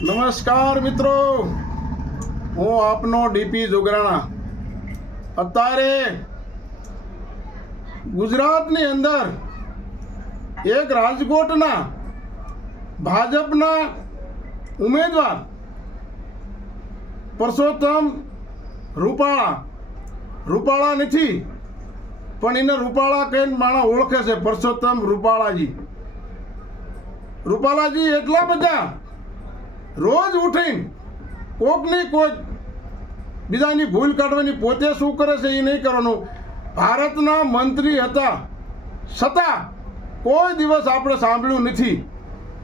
નમસ્કાર મિત્રો. હું આપનો ડીપી જોગરાણા. અત્યારે ગુજરાતની અંદર એક રાજકોટના ભાજપના ઉમેદવાર પરસોત્તમ રૂપાળા. રૂપાળા નથી, પણ એને રૂપાળા કહીને માણસ ઓળખે છે પરસોત્તમ રૂપાળાજી. રૂપાલાજી એટલા બધા રોજ ઉઠીને કોકની કોક બીજાની ભૂલ કાઢવાની પોતે શું કરે છે એ નહીં કરવાનું. ભારતના મંત્રી હતા. છતાં કોઈ દિવસ આપણે સાંભળ્યું નથી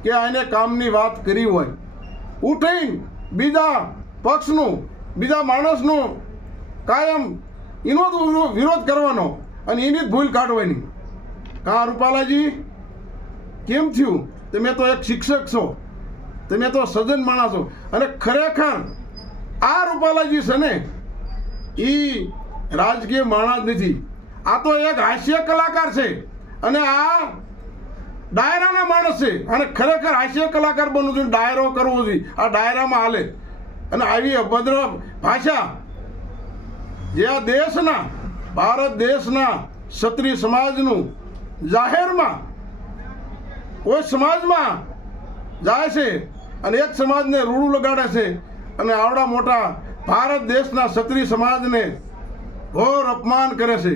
કે આને કામની વાત કરી હોય. ઉઠીને બીજા પક્ષનું, બીજા માણસનું કાયમ એનો જ વિરોધ કરવાનો અને એની જ ભૂલ કાઢવાની. કા રૂપાલાજી, કેમ થયું? તમે તો એક શિક્ષક છો. તમે તો સજ્જન માણસ અને ખરેખર આ રૂપાલાજી છે ને, એ રાજકીય માણસ નથી. આ તો એક હાસ્ય કલાકાર છે. અને આ ડાયરાના માણસ છે. અને ખરેખર હાસ્ય કલાકાર બનવું જોઈએ, ડાયરો કરવો જોઈએ. આ ડાયરામાં હાલે. અને આવી અભદ્ર ભાષા જે આ દેશના, ભારત દેશના ક્ષત્રિય સમાજનું જાહેરમાં, કોઈ સમાજમાં જાય છે અને એક સમાજને રૂડું લગાડે છે અને આવડા મોટા ભારત દેશના ક્ષત્રિય સમાજને ઘોર અપમાન કરે છે.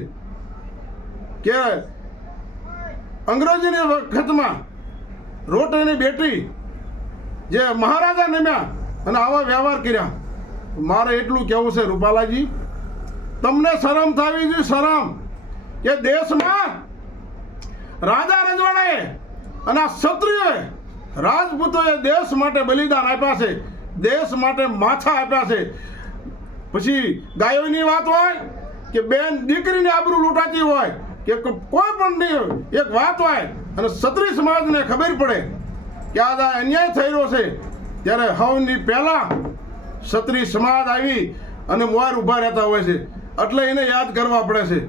કે અંગ્રેજીની વખતમાં રોટરીની બેટી જે મહારાજા નમ્યા અને આવા વ્યવહાર કર્યા. મારે એટલું કહેવું છે રૂપાલાજી, તમને શરમ થવી જોઈએ, શરમ. કે દેશમાં રાજા રજવાડાએ અને આ ક્ષત્રિયોએ રાજપૂતોએ દેશ માટે બલિદાન આપ્યા છે. દેશ માટે માથા આપ્યા છે. પછી ગાયોની વાત હોય કે બેન દીકરીને આબરૂ લૂંટાતી હોય કે કોઈ પણ નહીં એક વાત હોય અને ક્ષત્રિય સમાજને ખબર પડે કે આ અન્યાય થઈ રહ્યો છે. ત્યારે હવની પહેલાં ક્ષત્રિય સમાજ આવી અને મોર ઊભા રહેતા હોય છે. એટલે એને યાદ કરવા પડે છે.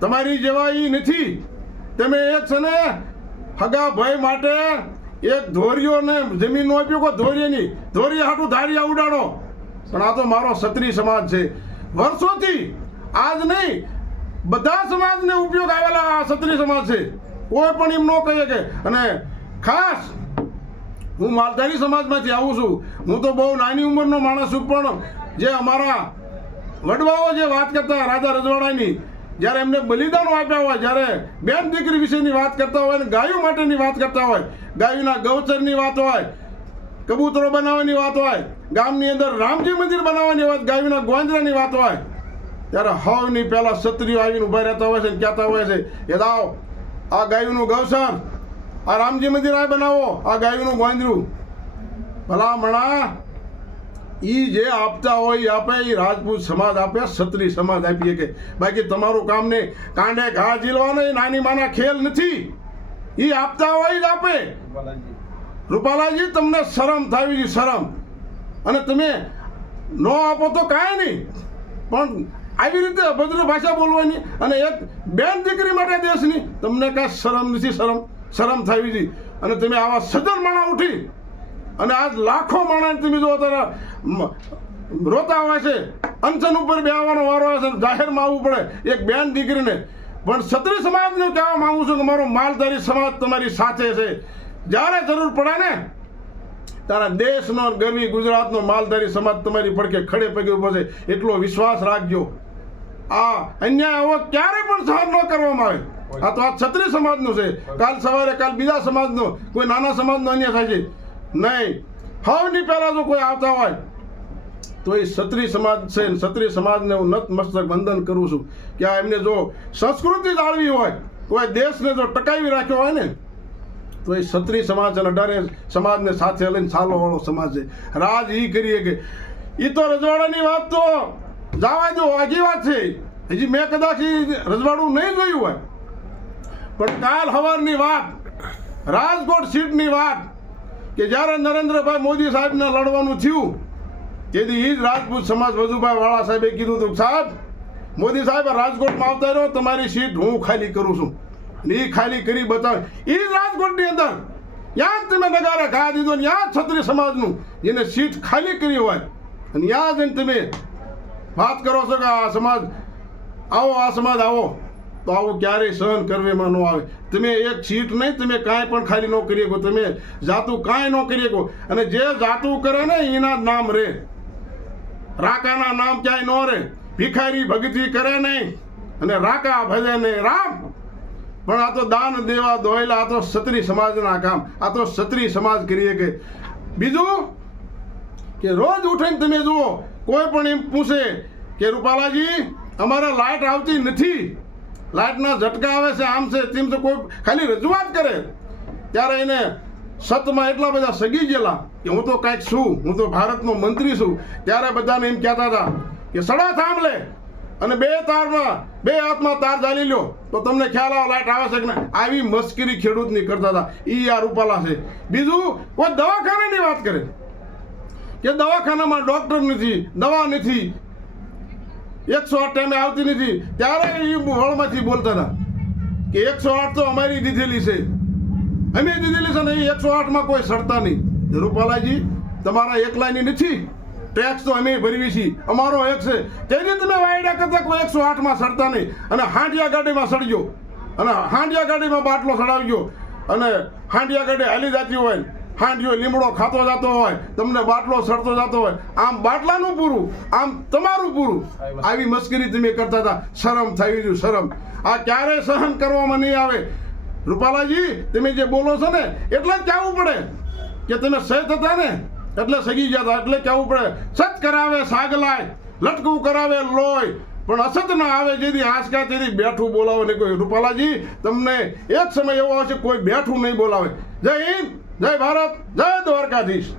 તમારી જેવા એ નથી. તમે એક છે ને હગા ભય માટે એક ધોરીઓ ને જમીનનો ઉપયોગ ધોરીની. ધોરી હાટું ધારિયા ઉડાડો. પણ આ તો મારો ક્ષત્રિય સમાજ છે. વર્ષોથી આજ નહીં, બધા સમાજને ઉપયોગ આવેલા આ ક્ષત્રિય સમાજ છે. કોઈ પણ એમ ન કહીએ કે, અને ખાસ હું માલધારી સમાજમાંથી આવું છું. હું તો બહુ નાની ઉંમરનો માણસ છું, પણ જે અમારા વડવાઓ જે વાત કરતા, રાજા રજવાડાની જ્યારે એમને બલિદાનો આપ્યા હોય, જ્યારે બેન દીકરી વિશેની વાત કરતા હોય અને ગાયો માટેની વાત કરતા હોય, ગાયોના ગૌચરની વાત હોય, કબૂતરો બનાવવાની વાત હોય, ગામની અંદર રામજી મંદિર બનાવવાની વાત, ગાયોના ગોંદરાની વાત હોય, ત્યારે હવની પહેલા ક્ષત્રિયો આવીને ઊભા રહેતા હોય છે અને કહેતા હોય છે, એ દાવ આ ગાયોનું ગૌસર, આ રામજી મંદિર આ બનાવો, આ ગાયોનું ગોંદરું ભલામણા ઈ જે આપતા હોય એ આપે એ રાજપૂત સમાજ આપે, ક્ષત્રિય સમાજ આપીએ કે બાકી તમારું કામ ને કાંડે ઘા ઝીલવાનો એ નાની માના ખેલ નથી. એ આપતા હોય જ આપે. રૂપાલાજી, તમને શરમ થાય છે શરમ. અને તમે ન આપો તો કાંઈ નહીં. પણ આવી રીતે અભદ્ર ભાષા બોલવાની અને એક બેન દીકરી માટે દેશની, તમને કાંઈ શરમ નથી, શરમ શરમ થાવી છે અને તમે આવા સજ્જન માણા ઉઠી અને આજ લાખો માણસ તમે જો અત્યારે રોતા હોય છે. અનશન ઉપર બેહવાનો વારો આવે છે જાહેરમાં આવવું પડે. એક બેન દીકરીને. પણ ક્ષત્રિય સમાજને કહેવા માગું છું કે મારો માલધારી સમાજ તમારી સાથે છે. જ્યારે જરૂર પડે ને તારા દેશનો ગરવી ગુજરાતનો માલધારી સમાજ તમારી પડકે ખડે પગે ઊભો છે. એટલો વિશ્વાસ રાખજો. આ અન્યાય આવો ક્યારે પણ સહન ન કરવામાં આવે. આ તો આ ક્ષત્રિય સમાજનું છે. કાલ સવારે કાલ બીજા સમાજનો. કોઈ નાના સમાજનો અન્યાય થાય છે. નહીં. હવની પહેલાં જો કોઈ આવતા હોય, તો એ ક્ષત્રિય સમાજ છે ક્ષત્રિય સમાજને હું નત મસ્તક વંદન કરું છું. કે આ એમને જો સંસ્કૃતિ જાળવી હોય કોઈ દેશને જો ટકાવી રાખ્યો હોય ને, તો એ ક્ષત્રિય સમાજ અને અઢારે સમાજને સાથે લઈને સાલોવાળો સમાજ છે. રાજ ઈ કરીએ કે એ તો રજવાડાની વાત તો જવા દો, આગી વાત છે. હજી મેં કદાચ રજવાડું નહીં જોયું હોય. પણ કાલ હવારની વાત, રાજકોટ સીટની વાત કે જ્યારે નરેન્દ્રભાઈ મોદી સાહેબને લડવાનું થયું, તેથી એ જ રાજપૂત સમાજ વજુભાઈ વાળા સાહેબે કીધું હતું સાહેબ, મોદી સાહેબ રાજકોટમાં આવતા રહ્યો તમારી સીટ હું ખાલી કરું છું. અને એ ખાલી કરી બતાવે. એ જ રાજકોટની અંદર ત્યાં જ તમે નગારા ઘા દીધો ને ત્યાં જ છત્રી સમાજનું, જેને સીટ ખાલી કરી હોય. અને ત્યાં જઈને તમે વાત કરો છો કે આ સમાજ, આવો, આ સમાજ આવો. તો આવું ક્યારેય સહન કરવામાં ન આવે. તમે એક સીટ નહીં, તમે કાંઈ પણ ખાલી ન કરી શકો. તમે જાતું કાંઈ ન કરી શકો. અને જે જાતું કરે ને, એના નામ રે. રાકાના નામ ક્યાંય ન રે. ભિખારી ભગતી કરે નહીં. અને રાકા ભજે નહીં. રામ! પણ આ તો દાન દેવા દોયલા, આ તો ક્ષત્રિય સમાજના કામ. આ તો ક્ષત્રિય સમાજ કરીએ કે બીજું કે રોજ ઉઠીને તમે જુઓ, કોઈ પણ એમ પૂછે કે રૂપાલાજી, અમારે લાઇટ આવતી નથી. લાઇટના ઝટકા આવે છે, આમ છે, તેમ તો કોઈ ખાલી રજૂઆત કરે. ત્યારે એને સતમાં એટલા બધા સગી ગયેલા કે હું તો કાંઈક છું, હું તો ભારતનો મંત્રી છું. ત્યારે બધાને એમ કહેતા હતા કે સડા થાંભલે અને બે તારમાં, બે હાથમાં તાર ચાલી લ્યો. તો તમને ખ્યાલ આવે લાઇટ આવે છે કે ના આવી મસ્કરી ખેડૂતની કરતા હતા. એ આ રૂપાલા છે. બીજું, કોઈ દવાખાનાની વાત કરે. કે દવાખાનામાં ડૉક્ટર નથી, દવા નથી એકસો આઠ ટાઈમે આવતી નથી. ત્યારે એ વળમાંથી બોલતા હતા કે એકસો આઠ તો અમારી દીધેલી છે. અમે દીધેલી છે ને એ એકસો આઠમાં કોઈ સડતા નહીં. રૂપાલાજી, તમારા એકલાની નથી? ટેક્સ તો અમે ભરવી છીએ. અમારો એક છે. તેથી તમે વાયડા કરતા કોઈ એકસો આઠમાં સડતા નહીં? અને હાંડિયા ગાડીમાં સડજો. અને હાંડિયા ગાડીમાં બાટલો સડાવજો. અને હાંડિયા ગાડી હાલી જતી હોય હાંડિયો લીમડો ખાતો જતો હોય, તમને બાટલો સડતો જતો હોય, આમ બાટલાનું પૂરું, આમ તમારું પૂરું. આવી મશ્કરી તમે કરતા હતા. શરમ થઈ ગયું શરમ. આ ક્યારે સહન કરવામાં નહીં આવે? રૂપાલાજી, તમે જે બોલો છો ને, એટલે જ કહેવું પડે કે તમે સહિત હતા ને, એટલે સગી ગયા હતા, એટલે કહેવું પડે, સત કરાવે સાગલાય લટકું કરાવે લોય. પણ અસત ના આવે જેથી આંચકા તેથી બેઠું બોલાવે ને કોઈ. રૂપાલાજી, તમને એક સમય એવો આવશે કોઈ બેઠું નહીં બોલાવે. જય હિન્દ. જય ભારત જય દ્વારકાધીશ.